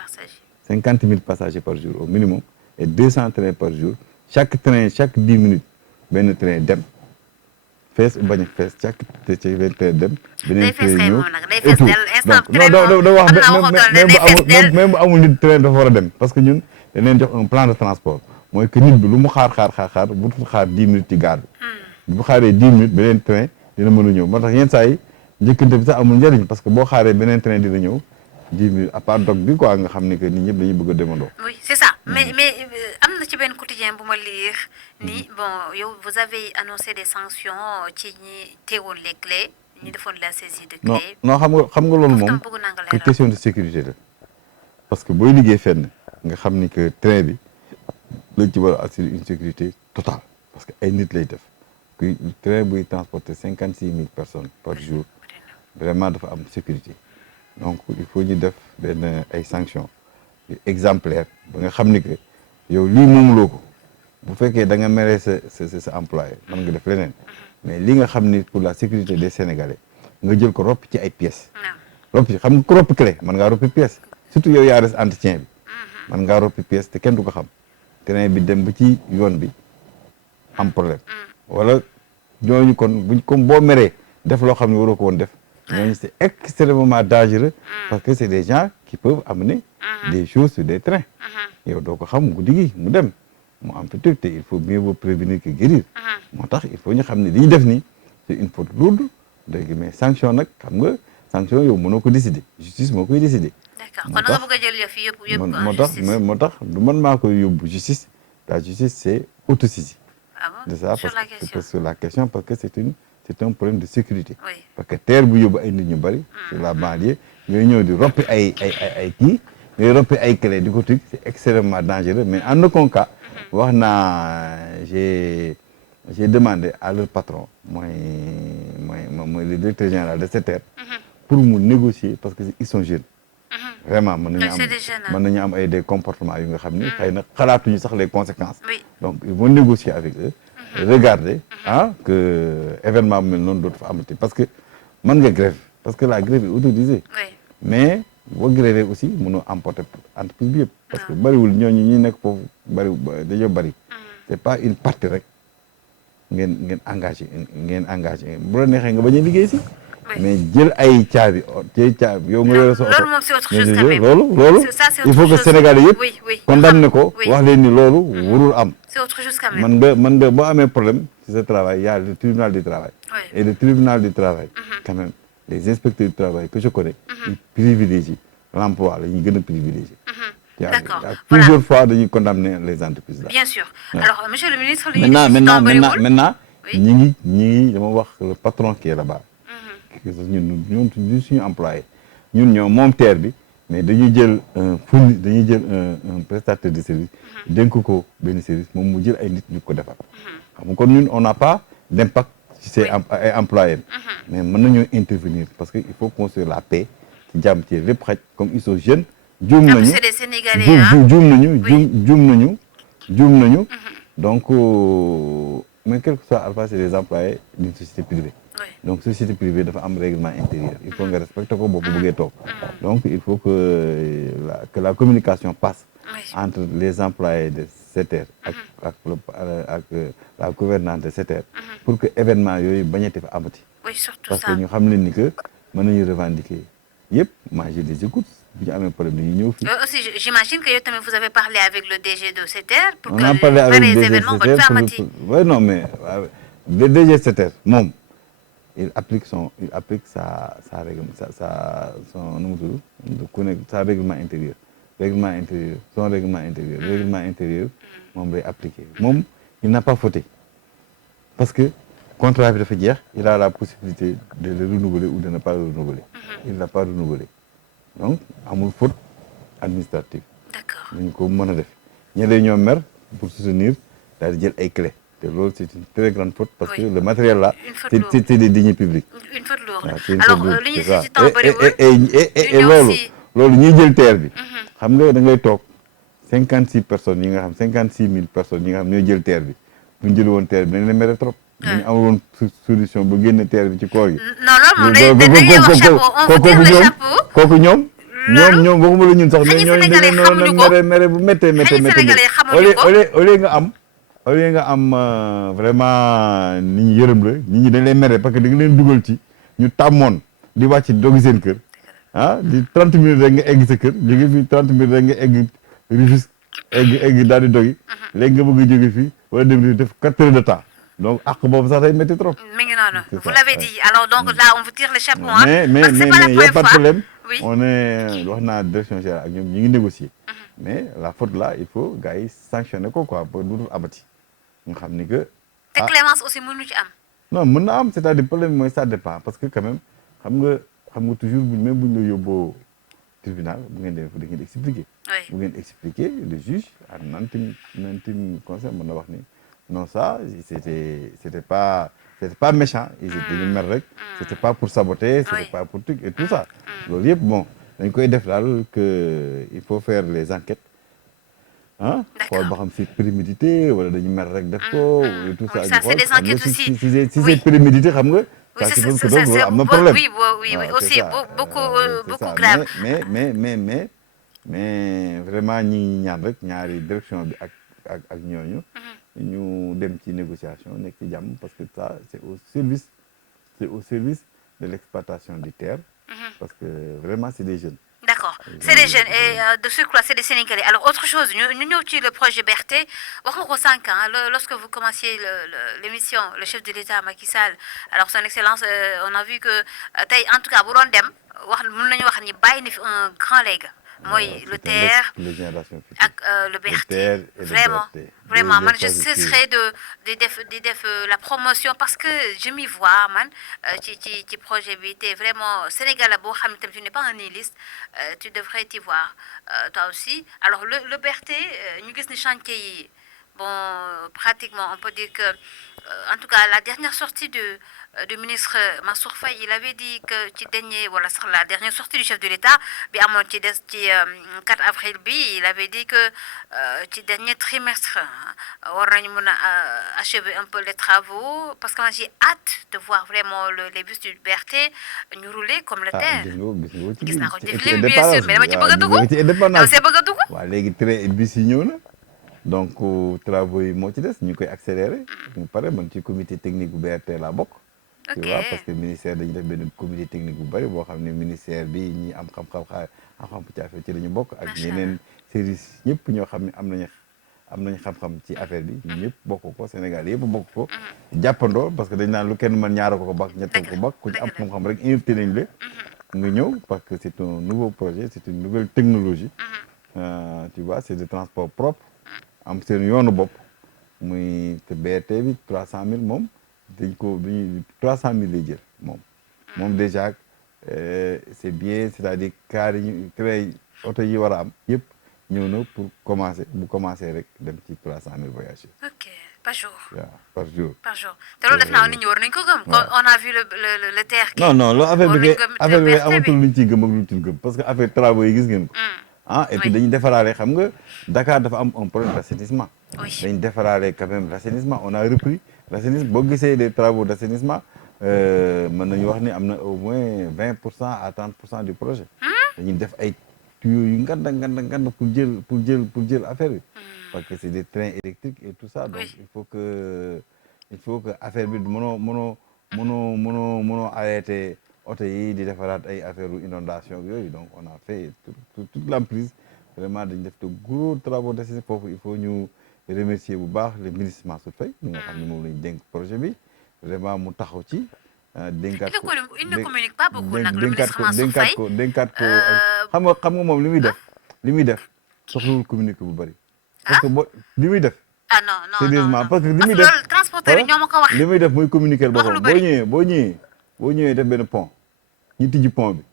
50 000 passagers par jour au minimum et 200 trains par jour chaque 10 minutes benn train dem fees bañ a fees chaque benn train dem beneen train ñëw et tout donc da wax même bu amul nit train dafa war a dem parce que ñun dañ leen jox un plan de transport mooy que nit bi lu mu xaar bu xaar 10 minutes ci gare bi bu xaaree 10 minutes beneen train dina mën a ñëw moo tax yenn saa yi njëkkante bi sax amul njëriñ parce que boo xaaree beneen train dina ñëw 10 minutes à part dog bi quoi nga xam ni que nit ñëpp dañuy bëgg a demandoo. oui c'est ça mais am na ci benn quotidien bu ma lire ni bon yow vous avez annoncé des sanctions ci ñi teewoon les clés ñi defoon la saisie de clés. non xam nga loolu moom que question de sécurité la parce que booy liggéey fenn nga xam ni que train bi lañ ci war a assurer une sécurité totale parce que ay nit lay def kuy train buy transporter 56 000 personnes par jour vraiment dafa am sécurité. donc il faut ñu def benn ay sanctions exemplaires ba nga xam ni que yow lii moomuloo ko bu fekkee da nga meree sa employé mën nga def leneen mais li nga xam ni pour la sécurité des Sénégalais nga jël ko ropp ci ay pièces. ropp ci xam nga ko roppi clé mën ngaa roppi pièce surtout yow yaa res entretien bi mën ngaa roppi pièce te kenn du ko xam train bi dem ba ci yoon bi am problème wala ñooñu kon buñ comme boo meree def loo xam ne waroo ko woon def. ñooñu c'est extrêmement dangereux parce que c'est des gens qui peuvent amener des choses sur des trains yow doo ko xam guddi gi mu dem mu am fi te il faut mieux vaut prévenir que guérir moo tax il faut ñu xam ne li ñu def nii c'est une faute lourde dégg mais sanction nag xam nga sanction yow mënoo ko décider justice moo koy décider. d'accord kon nga bëgg a jël yëf yëpp ko moo tax du man maa koy yóbbu justice la justice c'est autosaisie de ça sur la question parce que c'est un problème de sécurité. Oui. Parce que TER bu yóbbu ay nit ñu bari. sur la banlieue ñooy ñëw di roppi ay kii ñooy roppi ay clé di ko teg c'est extrêmement dangereux mais en aucun cas wax naa j'ai demandé à leur patron mooy le directeur général de SENTER pour mu négocier parce que ils sont jeunes. vraiment mën nañu am ay des comportements yu nga xam ni xëy na xalaatuñu sax les conséquences. donc ils vont négocier avec eux. Regardez que événement bu mel noonu dootu fa amati parce que mën nga grève parce que la grève est autorisée mais boo grévé aussi mënoo emporter entreprise bi yëpp parce que bariwul ñooñu ñi nekk foofu dañoo bari c'est pas une partie rek ngeen engagé bu la neexee nga bañ a liggéey si mais jël ay caabi yow nga yore sa oto. loolu moom c'est autre chose quand même. loolu il faut que Sénégalais yëpp condamné ko wax leen ni loolu warul am. c'est autre chose quand même. mën nga boo amee problème ci ce travail y a le tribunal du travail. et le tribunal du travail. quand même les inspecteurs du travail que je connais. ils privilégient l'emploi la ñuy gën a privilégier. D'accord. Plusieurs fois dañuy condamner les entreprises là. Bien sûr. Alors monsieur le ministre. maintenant ñi ngi dama wax le patron qui est là-bas. ñun suñu employé ñun ñoo moom terre bi mais dañuy jël un prestataire de service dénk ko benn service moom mu jël ay nit ñu ko defar xam nga kon ñun on n'a pas d'impact ci ces ay employés mais mën nañoo intervenir parce que il faut construire la paix ci jàmm ci lépp xaj comme ils sont jeunes juum nañu donc mais quel que soit alpha c'est des employés d'une société privée. Donc société privée dafa am règlement intérieur il faut nga respecter ko boo ko bëggee toog donc il faut que la communication passe entre les employés de SETER ak la gouvernante de SETER pour que événement yooyu bañati fa amati parce que ñu xam leen ni que mën nañu revendiquer yëpp moi je les écoute bu ñu amee problème dañuy ñëw fii. Aussi j'imagine que yow tamit vous avez parlé avec le DG de SETER pour on a parlé avec le DG événements bañ fa amati. Oui non mais le DG SETER moom il applique son règlement intérieur moom lay appliqué moom il n'a pas fauté parce que contrat bi dafa jeex il a la possibilité de le renouveler ou de ne pas le renouveler il n'a pas renouvelé donc amul faute administrative dañ ko mën a def ñeneen ñoo mer pour soutenir daal di jël ay clés te loolu c'est une très grande faute parce que le matériel là c'est des deniers publics. Une faute lourde. Alors li ñu si temps bariwul et loolu ñuy jël terre bi xam nga da ngay toog 56 personnes yi nga xam 56 000 personnes yi nga xam ñooy jël terre bi bu ñu jël woon terre bi dañ leen mere trop bu ñu amul woon solution ba génne terre bi ci koor gi kooku ñoom waxuma la ñun sax mais ñooñu dañ leen mere bu méttee au lieu nga am vraiment nit ñi yërëm la nit ñi dañ leen mere parce que da nga leen dugal ci ñu tàmmoon di wàcc dogi seen kër di 30 minutes rek nga egg sa kër jóge fii 30 minutes rek nga egg Rufisque egg daal di dogi léegi nga bëgg a jóge fii wala dem def 4 heures de temps donc ak boobu sax day métti trop. mi ngi noonu vous l'avez dit alors donc là on vous tire le chapeau mais y a pas de problème on est wax naa direction générale ak ñoom ñu ngi négocier mais la faute là il faut gars yi sanctionner ko quoi ba dootul amati ñu xam ni que te clémence aussi mënu ci am non mën na am c'est-à-dire problème mooy ça dépend parce que quand même xam nga toujours buñ la yóbboo tribunal bu ngeen demee fa da ngeen expliquer bu ngeen expliquer le juge en intime conseil mën na wax ni non ça c'était pas méchant ils étaient ñu mer rek c'était pas pour saboter c'était pas pour truc et tout ça loolu yëpp bon dañ koy def daal que il faut faire les enquêtes xool ba xam c'est prémédité wala dañu mer rek def ko et tout ça c'est des enquêtes aussi si c'est prémédité xam nga ça suppose que donc loolu am na problème oui aussi beaucoup grave mais vraiment ñi ñaan rek ñaari direction bi ak ñooñu ñu dem ci négociation nekk ci jàmm parce que ça c'est au service de l'exploitation des terres parce que vraiment c'est des jeunes. D'accord c'est des jeunes et de surcroît c'est des Sénégalais alors autre chose ñu ñëw ci le projet BRT wax nga ko sànq lorsque vous commenciez l'émission le chef de l'État Macky Sall alors son excellence on a vu que tey en tout cas bu doon dem wax mën nañu wax ni bàyyi na fi un grand legs mooy le TER ak le BRT vraiment man je cesserai de def la promotion parce que je m'y vois man ci projet bi te vraiment Sénégal boo xam ne tamit tu n'es pas un nihiliste tu devrais t'y voir toi aussi alors le BRT ñu gis ni chantier yi bon pratiquement on peut dire que en tout cas la dernière sortie du ministre Mansour Faye il avait dit que ci la dernière sortie du chef de l'État bi amoon ci 4 avril bi il avait dit que ci dernier trimestre war nañu mën a achever un peu les travaux parce que moi j'ai hâte de voir vraiment les bus du BRT ñu rouler comme le TER. Gis naa ko défilé bien sûr mais dama ci bëgg a dugg dama see bëgg a dugg. waaw léegi train bus yi ñëw na. donc travaux yi moo ci des ñu koy accélérer. mu pare man ci comité technique bu BRT laa bokk. tu vois parce que ministère dañu def benn comité technique bu bëri boo xam ne ministère bi ñi am xam-xam ci affaire ci lañu bokk ak ñeneen service ñëpp ñoo xam ne am nañ xam-xam ci affaire bi ñun ñëpp bokk ko Sénégal yëpp bokk ko jàppandoo parce que dañ naan lu kenn mën ñaara ko bak ñett ko bak ku ci am xam-xam rek invité nañ la nga ñëw parce que c'est un nouveau projet c'est une nouvelle technologie tu vois c'est de transport propre am seen yoonu bopp muy te BRT bi 300000 moom dañ ko duñu 300000 lay jël moom déjà c'est bien c'est-à-dire car yi ñu créé oto yi war a am yëpp ñëw na pour commencer rek dem ci 300000 voyageurs. Ok par jour. waaw par jour. te loolu def naa nit ñi war nañ ko gëm. on a vu le TER. non loolu affaire bi amatul luñ ciy gëm ak luñ ciy gëm parce que affaire travaux yi gis ngeen ko. Et puis dañuy defaraale xam nga Dakar dafa am un problème d'assainissement. dañ defaraale quand même l'assainissement on a repris l'assainissement boo gisee des travaux d'assainissement mën nañu wax ni am na au moins 20% à 30% du projet. dañuy def ay tuyaux yu ngand pour jël affaire bi. parce que c'est des trains électriques et tout ça donc il faut que affaire bi mënoo arrêter oto yi di defaraat ay affaire inondation yooyu donc on a fait toute l'emprise vraiment dañ def de gros travaux d'assainissement foofu il faut ñu remercier bu baax le ministre Mansour Faye ñi nga xam ne moom lañ dénk projet bi vraiment mu taxaw ci dénkaat ko il ne communique pas beaucoup nag le ministre Mansour Faye dénkaat ko xam nga moom li muy def soxlawul communiquer bu bëri parce que li muy def non sérieusement parce que li muy def loolu transporteur yi ñoo ma ko wax li muy def muy communiquer boppam boo ñëwee def benn pont ñu tijji pont bi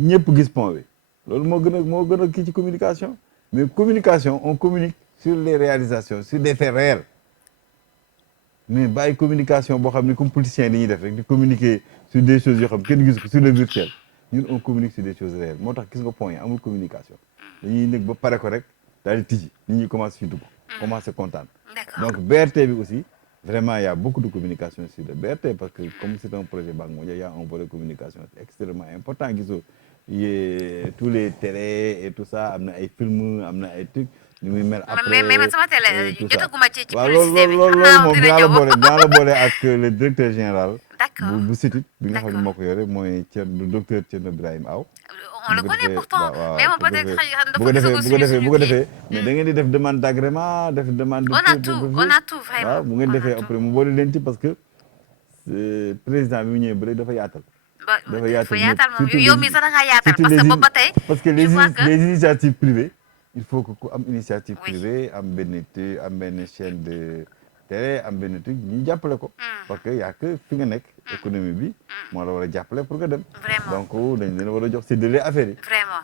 ñëpp gis pont bi loolu moo gën a kii ci communication mais communication on communique sur les réalisations sur des faits réels mais bàyyi communication boo xam ne comme politiciens yi dañuy def rek di communiquer sur des choses yoo xam kenn gis ko sur le virtuel ñun on communique sur des choses réelles moo tax gis nga pont yi amul communication dañuy nekk ba pare ko rek daal di tijji nit ñi commencé ci dugg commencé kontaan donc BRT bi aussi vraiment il y a beaucoup de communication sur le BRT parce que comme c'est un projet Banque mondiale il y a un volet communication extrêmement important gisoo tous les télés et tout ça am na ay films am na ay trucs ñu muy mel après mais man sama télé jotaguma ci publicité bi loolu moom dinaa la boole ak le directeur général bu CETUD bi nga xam ne moo ko yore mooy docteur Thierno Birahim Aw on le connaît pourtant mais moom peut-être bu ko defee mais da ngeen di def demande d'agrément def demande on a tout vraiment waaw bu ngeen defee après mu boole leen ci parce que président bi mu ñëwee ba léegi dafa yaatal moom yow mi sax da ngaa yaatal parce que boobu ba tey parce que les initiatives privées il faut que ku am initiative privée am benn chaîne de télé am benn truc ñu jàppale ko parce que y a que fi nga nekk économie bi moo la war a jàppale pour nga dem donc dañ leen war a jox séddale affaire yi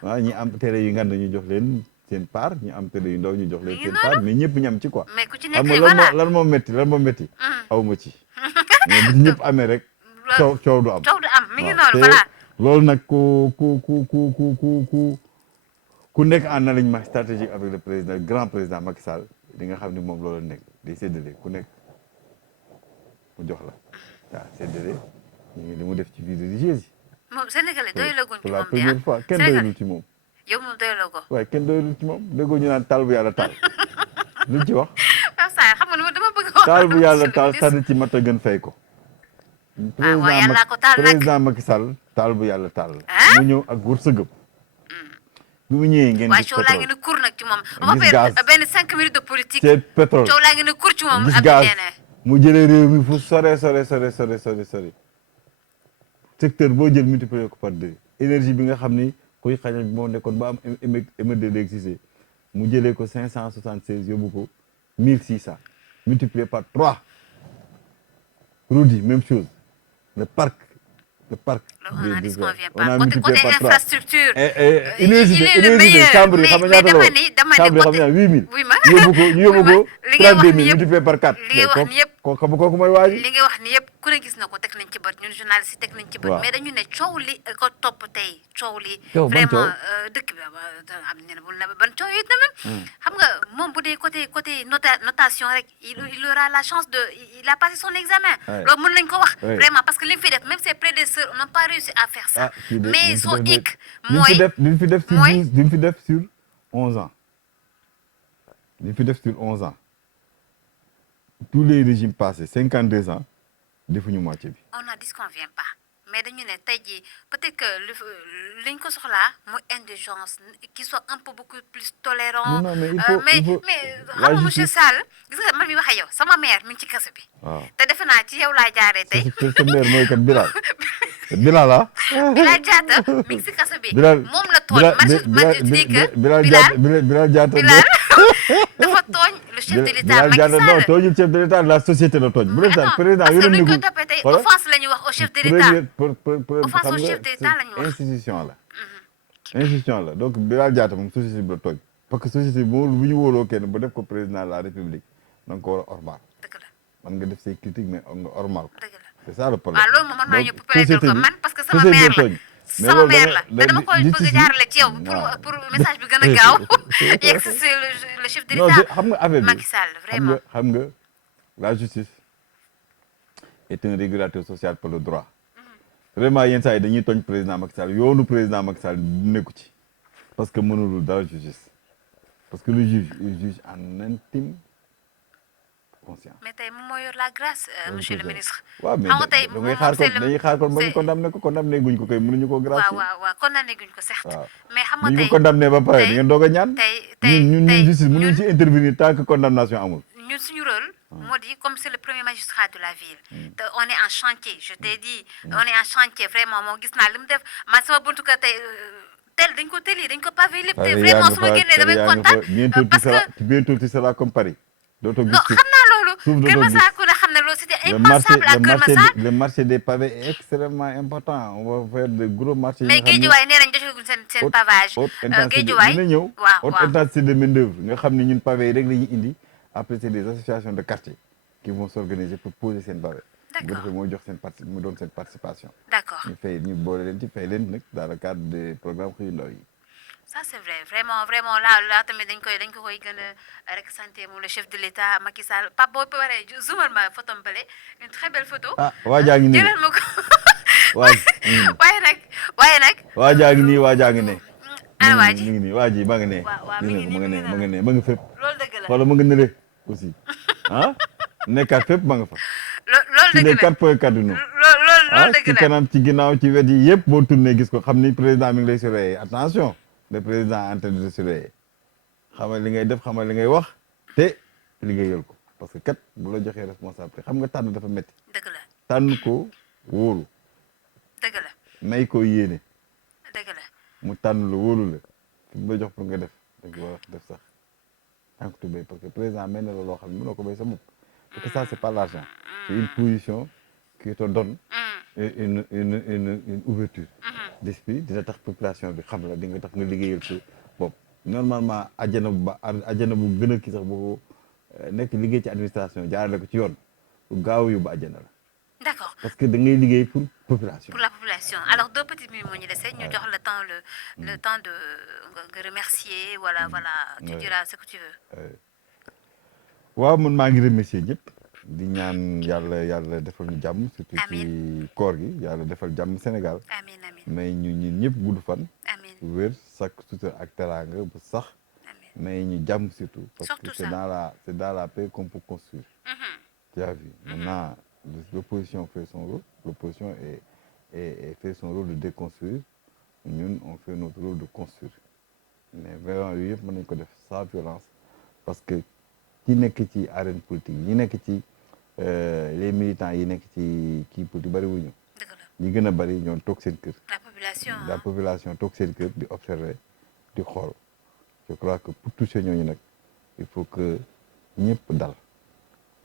waaw ñi am télé yu ngand ñu jox leen seen part ñu am télé yu ndaw ñu jox leen seen part mais ñëpp ñam ci quoi xam nga lan moo métti aw ma ci mais bu ñëpp amee rek coow du am mi ngi noonu voilà loolu nag ku nekk en alignement stratégique avec le président grand président Macky Sall di nga xam ne moom loolu nekk day séddale ku nekk mu jox la waaw séddale li mu def ci vie religieuse yi. moom Sénégalais doyalaguñ ci moom pour la première fois kenn doyalul ci moom. yow moom doyaloo ko. waaye kenn doyalul ci moom déggoo ñu naan taal bu yàlla taal luñ ci wax. xam nga dama bëgg wax. taal bu yàlla taal sànni ci mat a gën fay ko. waaw yàlla ko taal nag président Macky Sall taal bu yàlla taal la. mu ñëw ak wërsëgam. bi mu ñëwee ngeen gis pétrole coow laa ngi ne kur nag ci moom. gis gaz benn 5 minutes de politique. c'est pétrole coow laa ngi ne kur ci moom. gis gaz mu jëlee réew mi fu sore secteur boo jël multiplier ko par 2 énergie bi nga xam ni kuy xañal bi moo nekkoon ba am émetteur d'électricité mu jëlee ko 576 yóbbu ko 1600 multiplié par 3 route yi même chose le parc on a multiplié par 3 infrastructure université chambre yi xam nga ñaata la chambre yi xam nga 8000 ñu yóbbu ko 32000 multiplié par 4 li nga wax ni yëpp kooku mooy waaj li nga wax ni yëpp ku ne gis na ko teg nañ ci bët ñun journaliste yi teg nañ ci bët mais dañu ne coow li ko topp tey coow li vraiment dëkk bi am ne bul na ban coow yi tamit xam nga moom bu dee côté notation rek il aura la chance de il a passé son examen loolu mën nañ ko wax vraiment parce que li mu fi def même ses prédécesseurs n'ont pas réussi à faire ça mais son hic mooy li mu fi def sur 11 ans li mu fi def sur 11 ans tous les régimes passés 52 ans defuñu moitié bi. on n'en disconvient pas mais dañu ne tey jii peut-être que liñ ko soxlaa mu indigence qui soit un peu beaucoup plus tolérant. non mais il faut mais xam nga monsieur Sall gis nga man mi wax ak yow sama mère mi ngi ci kaso bi. waaw te defe naa ci yow laa jaaree tey. sa mère mooy kat Bilal. Bilal ah. Bilal Diatta mi ngi si kaso bi. Bilal moom la tooñ. Bilal Diatta dafa tooñ le chef de l'État Macky Sall. non tooñul chef de l'État la société la tooñ. bu dee sax président parce que yoroon luñ na koy toppee tey offense la ñuy wax au chef de l'État. offense au chef de l'État la ñu wax institution la. institution la donc Bilal Diatta moom société bi la tooñ. parce que société bi moom bu ñu wóoloo kenn ba def ko président de la République da nga ko war a ormal. dëgg la man nga def say critique mais nga ormal ko. dëgg la c'est ça le problème. waaw loolu moom man maa ñëpp plaider ko man parce que sama mère la. sama mère la te dama koy bëgg a jaarale ci yow pour message bi gën a gaaw yegg si c'est le chef de l'État xam nga affaire bi Macky Sall vraiment xam nga la justice est un régulateur social pour le droit vraiment yenn saa yi dañuy tooñ président Macky Sall yoonu président Macky Sall nekku ci parce que mënulul dara justice parce que le juge il juge en intime conscience. mais tey moom moo yor la grâce monsieur le ministre. waaw mais xam nga tey dañuy xaar ko ba ñu condamné guñ ko kay mënuñu ko grâce. waaw condamné guñ ko certes. waaw mais xam nga ñu tey ko condamné ba pare ngeen doog a ñaan. ñun justice mënuñu ci intervenir tant que condamnation amul. ñun suñu rôle. moo di comme c'est le premier magistrat de la ville. te on est en chantier je t'ai dit. on est en chantier vraiment moo gis naa li mu def man sama buntu ka tey. dañ ko tëli dañ ko pavé lépp te vraiment su ma génnee damay kontaan parce que bientôt tu seras comme Paris. dootoo gis non xam naa loolu. Kër Massar ku ne xam ne loolu c'était impensable à Kër Massar. le marché des pavés est extrêmement important on va faire de gros marchés. mais Guédiawaye nee nañ jotaguñ seen pavage. Guédiawaye dina ñëw. waaw haute intensité de main d'œuvre nga xam ne ñun pavés yi rek la ñuy indi après c'est des associations de quartier qui vont s'organiser pour poser seen pavé. bu defee mooy jox mu doon seen participation. d'accord ñu boole leen ci fay leen nag dans le cadre des programmes xëyu ndaw yi. ça c'est vrai vraiment là tamit dañ ko koy gën a rek santé moom le chef de l'État Macky Sall Pape boo paree zoomal ma photo mbale une très belle photo. waa jaa ngi nii jëlal ma ko. waaye nag. waa jaa ngi nii waa jaa ngi ne. ana waa ji mi ngi nii waa ji ma nga ne. waaw mi ngi nii ma nga ne ma nga fépp. loolu dëgg la wala ma nga nële aussi nekkaat fépp ma nga fa. loolu dëgg la ci les 4 cardinaux. loolu dëgg la ci kanam ci ginnaaw ci wet yi yëpp boo tourné gis ko xam ni président mi ngi lay surveiller attention le président en train de surveiller xamal li ngay def xamal li ngay wax te liggéeyal ko parce que kat bu la joxee responsabilité xam nga tànn dafa métti. dëgg la tànn ko wóolu. dëgg la may ko yéene. dëgg la mu tànn la wóolu la fi mu la jox pour nga def da nga war a def sax tànk tu béy parce que président mel na la loo xam ne mënoo ko béy sa bopp parce que ça c'est pas l'argent c'est une position qui te donne une ouverture d'esprit dina tax population bi xam la di nga tax nga liggéeyal ko bopp normalement ajjana bu gën a kii sax boo nekk liggéey ci administration jaarale ko ci yoon lu gaaw yóbbu ajjana la. d'accord parce que da ngay liggéey pour population. pour la population alors 2 petites minutes moo ñu dese ñu jox le temps de nga remercier voilà tu diras ce que tu veux. waaw man maa ngi remercier ñëpp. di ñaan yàlla defal ñu jàmm surtout ci koor gi yàlla defal jàmm Sénégal. amiin mais ñun ñëpp gudd fan. amiin wér sakk sutura ak teraanga bu sax. mais ñu jàmm surtout. parce que c'est dans la paix qu'on peut construire. tu as vu maintenant l'opposition fait son rôle l'opposition fait son rôle de déconstruire ñun on fait notre rôle de construire mais vraiment yooyu yëpp mën nañu ko def sans violence parce que ki nekk ci arène politique ñi nekk ci les militants yi nekk ci kii politique bari wuñu ñi gën a bari ñoom toog seen kër. la population toog seen kër di observer di xool je crois que pour toucher ñooñu nag il faut que ñëpp dal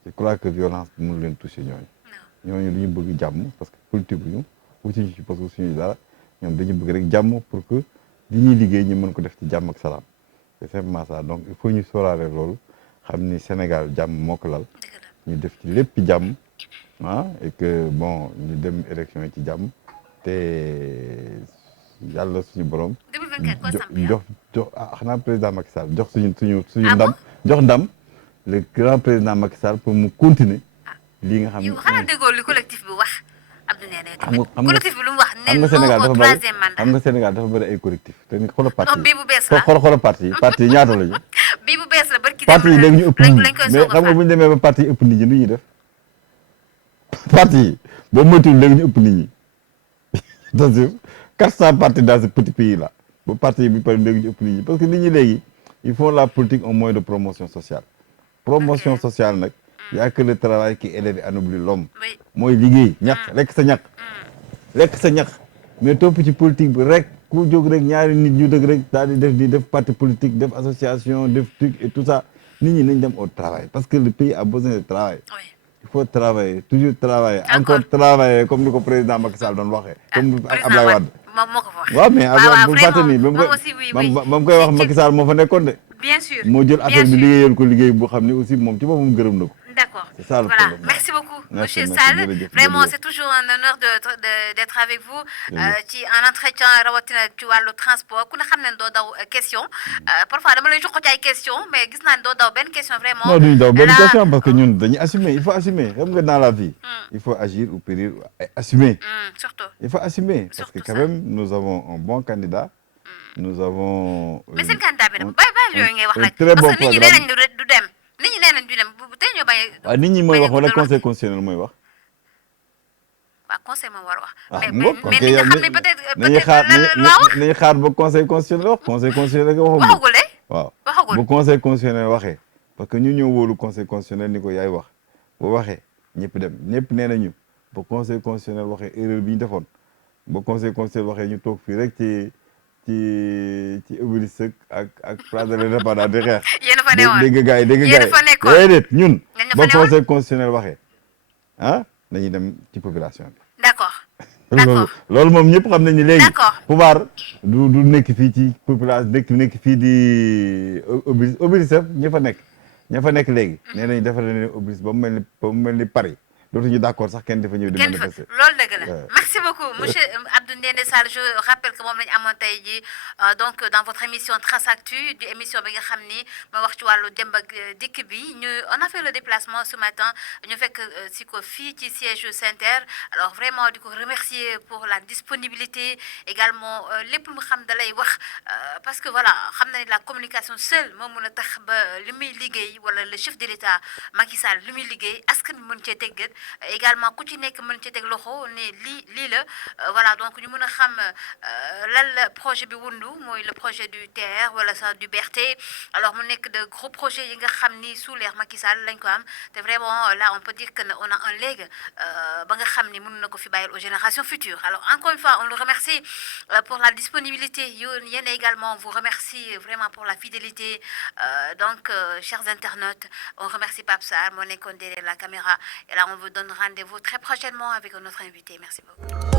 je crois que violence bi mënu leen toucher ñooñu dañu bëgg jàmm parce que politique bu ñu wutuñu ci parce que suñu dara ñoom dañu bëgg rek jàmm pour que li ñuy liggéey ñu mën ko def ci jàmm ak salaam c'est simplement ça donc il faut ñu sóoraale loolu xam ni Sénégal jàmm moo ko lal ñu def ci lépp jàmm et que bon ñu dem élection yi ci jàmm te yàlla suñu borom. 2024 jox xanaa président Macky Sall jox suñu ndam jox ndam le grand président Macky Sall pour mu continuer. lii nga xam ne yow xanaa déggoo li collectif bi wax Abdou Ndéné tamit collectif bi lu mu wax ne non au troisième mandat xam nga Sénégal dafa bëri ay collectif te xoolal parti non bii bu bees la xoolal parti yi ñaata lañu bii bu bees la barki parti yi léegi ñu ëpp lañ koy mais xam nga bu ñu demee ba parti yi ëpp nit ñi lu ñuy def parti yi boo moytuwul léegi ñu ëpp nit ñi c'est-à-dire 400 partis dans ce petit pays là ba parti bi pare léegi ñu ëpp nit ñi parce que nit ñi léegi ils font la politique en moyen de promotion sociale promotion sociale nag y a que le travail qui élève et anoblit l'homme mooy liggéey ñaq lekk sa ñaq lekk sa ñaq mais topp ci politique bi rek ku jóg rek ñaari nit ñu dëgg rek daal di def parti politique def association def truc et tout ça nit ñi nañ dem au travail parce que le pays a besoin de travail il faut travailler toujours travailler encore travailler comme ni ko président Macky Sall doon waxee comme Abdoulaye Wade waaw mais bu fàtte ni ba mu koy wax Macky Sall moo fa nekkoon de bien sûr moo jël affaire bi liggéeyal ko liggéey boo xam ne aussi moom ci boppam gërëm na ko. D'accord. C'est ça le voilà. problème. Merci beaucoup, Merci, Monsieur merci, Sall. jërëjëf, Vraiment, jërëjëf. c'est toujours un honneur d'être avec vous. Ci un entretien rawatina ci wàllu transport ku ne xam ne doo daw question. Parfois dama lay jox ko ci ay question mais gis naa ne doo daw benn question vraiment. non duñu daw benn question parce que ñun dañuy assumer il faut assumer xam nga dans la vie. il faut agir ou périr assumer. Surtout. il faut assumer parce que Surtout quand ça. même nous avons un bon candidat. nous avons. mais seen candidat bi nag bàyyi yooyu ngay wax un nag. très bon parce que nit ñi nee programme. nañ du dem. nit ñi nee nañ du dem bu tey ñoo bañ a. waaw nit ñi mooy wax wala bañ a conseil constitutionnel mooy wax. waaw conseil moom war a wax. ah mais mu ngoog mais nit ñi xam ne peut-être nañu xaar la wax nañu xaar ba conseil constitutionnel wax conseil constitutionnel nga waxagul. waxagul de. waaw waxagul. bu conseil constitutionnel waxee parce que ñu ñëw wóolu conseil constitutionnel ni ko yaay wax bu waxee ñëpp dem ñëpp nee nañu ba conseil constitutionnel waxee erreur bi ñu defoon ba conseil constitutionnel waxee ñu toog fii rek ci Obélisque ak place de l'Indépendance di xeex. yéen a fa newoon dégg gars yi dégg yéen a gars fa yi nekkoon. déedéet ñun Ngeen ña fa ba newoon. conseil constitutionnel waxee ah dañuy dem ci population bi. D'accord. D'accord. loolu moom ñëpp xam nañ ni léegi. D'accord. pouvoir du nekk fii ci population nekk fii di Obélisque ña fa nekk léegi. nee nañ defal nañ Obélisque ba mu mel ni Paris dootuñu d'accord sax kenn dafa ñëw di kenn fa manifester. loolu dëgg la merci beaucoup monsieur Abdou Ndéné Sall je rappelle que moom la ñu amoon tey jii donc dans votre émission Transactu di émission bi nga xam ni mooy wax ci wàllu dem ak dikk bi on a fait le déplacement ce matin ñu fekk si ko fii ci siège Sen'Terre alors vraiment di ko remercier pour la disponibilité également lépp lu mu xam da lay wax parce que voilà xam na ni la communication seule moo mën a tax ba li muy liggéey wala le chef de l'État Macky Sall li muy liggéey askan bi mën cee teggat également ku ci nekk mën ci teg loxo ne lii la voilà donc ñu mën a xam lan la projet bi wundu mooy le projet du TER wala ça du BRT alors mu nekk de gros projets yi nga xam ni sous l'ère Macky Sall lañ ko am te vraiment là on peut dire que on a un legs ba nga xam ni mën na ko fi bàyyil aux générations futures alors encore une fois on le remercie pour la disponibilité yéen également on vous remercie vraiment pour la fidélité donc chers internautes on remercie Pape Sarr moo nekkoon derrière la caméra et là on vous donne rendez-vous très prochainement avec notre invité. Merci beaucoup.